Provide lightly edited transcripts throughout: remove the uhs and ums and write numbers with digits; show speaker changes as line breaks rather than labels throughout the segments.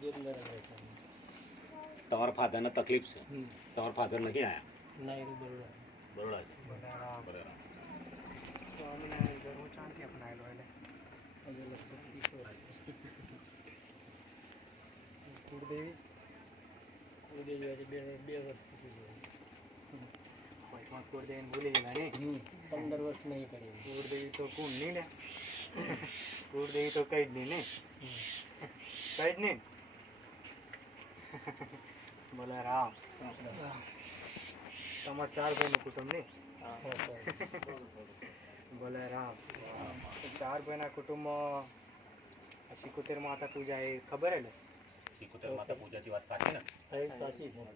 તમારા ફાધરને તકલીફ છે? તમારા ફાધર નહીં આવ્યા?
નહીં બરોડા
છે.
બરાબર. સ્વામિનારાયણ ઘરમાં ચાંદથી અપનાવેલો એટલે કુળદેવી
આજે બે વર્ષ સુધી
વચમાં કુળદેવીને ભૂલી ગયેલા નહીં?
15 વર્ષ નહીં કરી.
કુળદેવી તો કોણ નહીં લે? કુળદેવી તો કઈ જ નહીં ને? કઈ જ નહીં. બોલે રામ. તમારા 4 ભાઈનું કુટુંબ નહીં? બોલે રામ. 4 ભાઈના કુટુંબમાં 71 માતા પૂજા એ ખબર હે ને?
71 માતા પૂજાની વાત સાચી ને?
સાચી છે.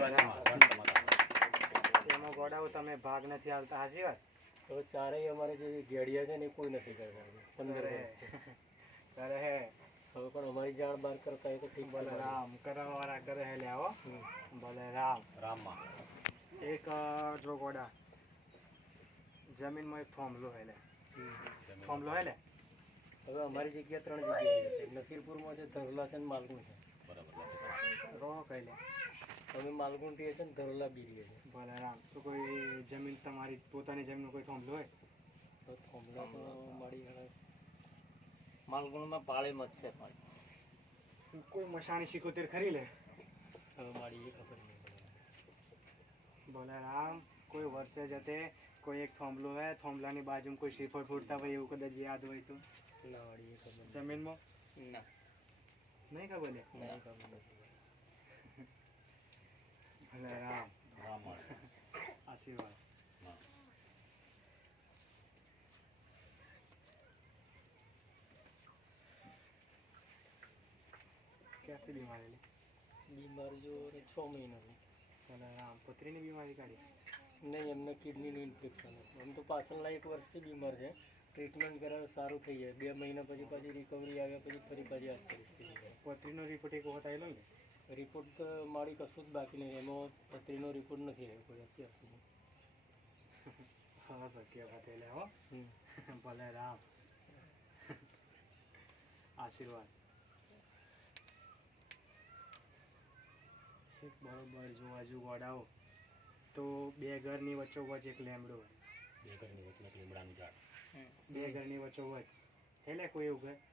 એમાં ગોડાઓ તમે ભાગ નથી આવતા, સાચી વાત?
હવે ચારેય અમારે જે ઘેડિયા છે ને એ કોઈ નથી કરતા 15 વર્ષ.
કરે હે.
હવે પણ અમારી જાણ બહાર કરતા એ તો ઠીક.
બોલે રામ. કરવાવાળા કરે હે લે આવો. બોલે રામ.
રામમાં
એક જો ગોડા જમીનમાં એક થોંભલો હે લે. થોંભલો હે લે.
હવે અમારી જગ્યા 3 જગ્યાએ છે. નસીરપુરમાં છે, ધરોલા છે ને માલગુણ છે.
બરાબર.
રો કઈ લે.
અમે માલગુણ રહીએ છીએ ને ધરોલા બી રહીએ છીએ.
બોલે રામ. તો કોઈ જમીન તમારી પોતાની જમીનનો કોઈ થોંભલો હોય?
તો થોંભલા તો મારી માલગુણમાં પાળેમાં જ છે પાણી.
કોઈ મશાણી 71 ખરી લે.
હવે મારી એ ખબર નહીં પડે.
બોલે રામ. કોઈ વર્ષે જતે કોઈ એક થોંભલો હોય, થોંભલાની બાજુમાં કોઈ શ્રીફળ ફૂટતા હોય એવું કદાચ યાદ હોય તો?
ના વાળી એ ખબર
જમીનમાં
ના
નહીં ખબર લે.
નહીં ખબર નથી.
ભલે રામ.
રામ
આશીર્વાદ. ક્યાંથી બીમારી?
બીમારી જો 6 મહિનાની.
ભલે રામ. પથરીની બીમારી કાઢી?
નહીં, એમને કિડનીનું ઇન્ફેક્શન હતું. આમ તો પાછળના 1 વર્ષથી બીમાર છે. ટ્રીટમેન્ટ કરાવે સારું થઈ જાય. 2 મહિના પછી પાછી રિકવરી આવ્યા પછી ફરી પાછી આ પરિસ્થિતિ છે.
પથરીનો રિપોર્ટ એક વખત આવેલો ને?
રિપોર્ટ તો મારી કશું જ બાકી નહીં. એમાં પથરીનો રિપોર્ટ નથી આવ્યો કોઈ અત્યાર સુધી.
હા શક્ય વાત એટલે હો. ભલે રામ. આશીર્વાદ. એક બરોબર જોવા જો ગોડાઓ તો 2 ઘરની વચ્ચોવચ એક લેમડો હોય.
2 ઘરની વચ્ચે લીમડાનું ઝાડ.
2 ઘરની વચ્ચોવચ એટલે કોઈ એવું ઘર?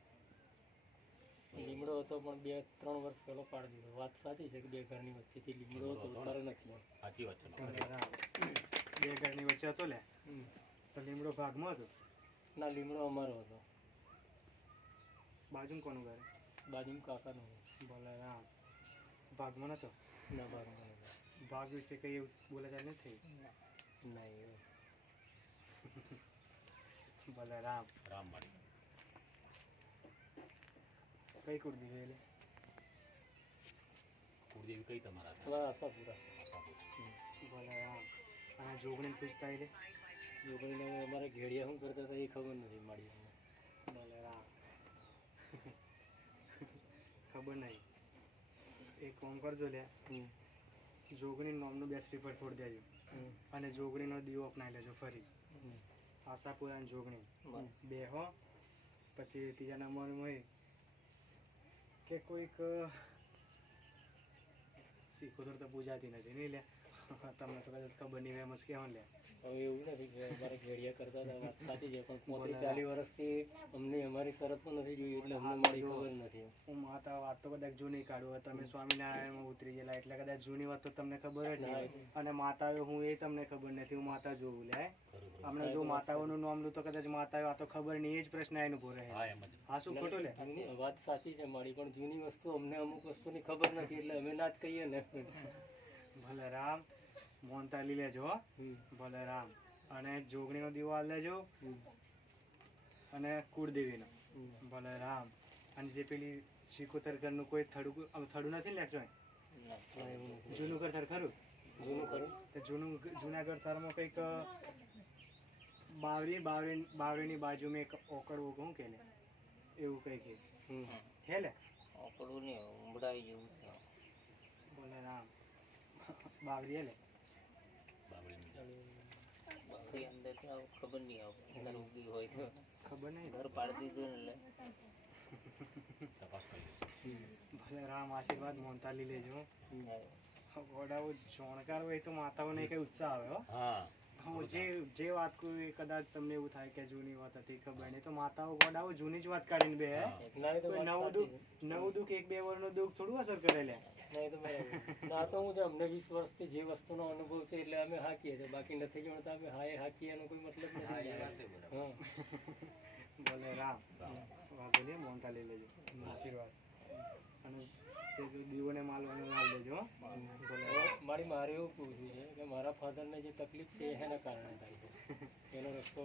લીમડો હતો પણ 2-3 વર્ષ પહેલો પાડી દીધો. વાત સાચી છે કે 2 ઘરની વચ્ચેથી લીમડો હતો, ઉતારો નથી.
સાચી વાત છે.
ભલે રામ. 2 ઘરની વચ્ચે હતો લે. તો લીમડો ભાગમાં હતો?
ના, લીમડો અમારો હતો.
બાજુમાં કોનું ઘર?
બાજુમાં કાકાનો.
ભલે રામ. ભાગમાં નતો?
ના, બાજુમાં હતો.
ભાગ વિશે કઈ એવું બોલાચાલ નથી થઈ?
ના એવું.
ભલે રામ.
રામ માળી.
કઈ કુળદી એટલે?
કુળદેવી કઈ તમારા?
આશાપુરા.
ભલે રામ. અને જોગણી પૂછતા એટલે?
જોગણીને અમારે ઘેડિયા શું કરતા હતા એ ખબર નથી મારી અમને.
ભલે રામ. ખબર નહીં. એક કામ કરજો લે. જોગણી નામનું 2 શ્રીફળ છોડી દેજો અને જોગણીનો દીવો અપનાવી લેજો ફરી. આશાપુરા અને જોગણી 2 હો. પછી ત્રીજા નંબરમાં હોય કે કોઈક શીખોતર તો પૂજાતી નથી નહીં લે. તમને તો કદાચ ખબર નહીં એમ જ કહેવાનું લે.
હવે એવું નથી કે અમારે ઘેડિયા કરતા હતા. વાત સાચી છે પણ 35-40 વર્ષથી અમને અમારી શરત પણ નથી જોઈ એટલે અમને મારી ખબર નથી.
હું માતા વાત તો કદાચ જૂની કાઢું. તમે સ્વામિનારાયણમાં ઉતરી ગયેલા એટલે કદાચ જૂની વાત તો તમને ખબર જ નહીં. અને માતાઓ હું એ તમને ખબર નથી. હું માતા જોઉં લે. અમને જો માતાઓનું નામ લું તો કદાચ માતાઓ આ તો ખબર નહીં. એ જ પ્રશ્ન એનો ઉભો રહે. હા શું ખોટું લે?
વાત સાચી છે મારી પણ જૂની વસ્તુ અમને અમુક વસ્તુની ખબર નથી એટલે અમે ના જ કહીએ ને.
ભલે રામ. મોનતા લઈ લેજો. ભલે રામ. અને જોગણીનો દીવો આ લેજો અને કુળદેવીનો. ભલે રામ. અને જે પેલી 71 ઘરનું કોઈ થડું નથી લેખજો? જૂનું ઘર થર ખરું?
જૂનું ખરું.
તો જૂના ઘર થરમાં કંઈક બાવરીની બાજુમાં એક ઓકડવું શું કે લે એવું કંઈક હે લે?
ઓકડું નહીં, ઉંબડાવી જેવું છે.
ભલે રામ. બાવરી હે લે?
બાવરી અંદર ખબર નહીં આવે. અંદર ઉગી હોય તો
ખબર નહીં.
ઘર પાડી દીધું એટલે
તપાસ કરી.
ભલે રામ આશીર્વાદ મોનતાલી લેજો. ગોડાઓ જાણકાર હોય તો માતાઓને કઈ ઉત્સાહ આવે હો.
હા
હું જે વાત કોઈ કદાચ તમને એવું થાય કે જૂની વાત હતી ખબર નહીં તો માતાઓ ગોડાઓ જૂની જ વાત કાઢીને બે
ના એ તો
કોઈ
વાત
નવું દુઃખ 1-2 વર્ષનું દુઃખ થોડું અસર કરે લે.
ના એ તો બરાબર. ના તો હું અમને 20 વર્ષથી જે વસ્તુનો અનુભવ છે એટલે અમે હાકીએ છીએ, બાકી નથી જાણતા અમે હા એ હાકીએ એનો કોઈ મતલબ નથી. હા
બોલે રામ વાંધો નહીં મોનતાલી લેજો આશીર્વાદ અને તે જો દીવોને માલવાનો માલ લેજો હો. બોલે રામ.
મારે એવું પૂછવું છે કે મારા ફાધરને જે તકલીફ છે એ એના કારણે થાય છે, એનો રસ્તો.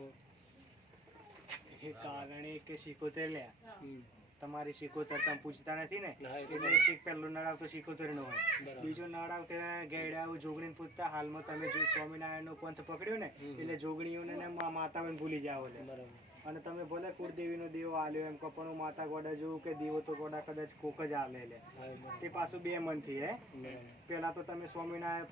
એ કારણે કે શીખોતેર લે તમારી શીખોતર તમે પૂછતા નથી ને
ના, એ તો
એટલે શીખ પહેલો નળાવ તો શીખોતર નો હોય.
બરાબર.
બીજો નળાવ કે ગેડા જોગણીને પૂછતા હાલમાં તમે જો સ્વામિનારાયણ નો પંથ પકડ્યો ને એટલે જોગણીઓને ને માતાઓને ભૂલી જાઓ એટલે.
બરાબર.
અને તમે ભલે કુળદેવીનો દેવો આલ્યો એમ પણ હું માતા ગોડા જોઉં કે દેવો તો ગોડા કદાચ કોક જ આલે લે
હા, એ બરાબર.
તે પાછું બે મનથી હે.
બરાબર.
પેલા તો તમે સ્વામિનારાયણ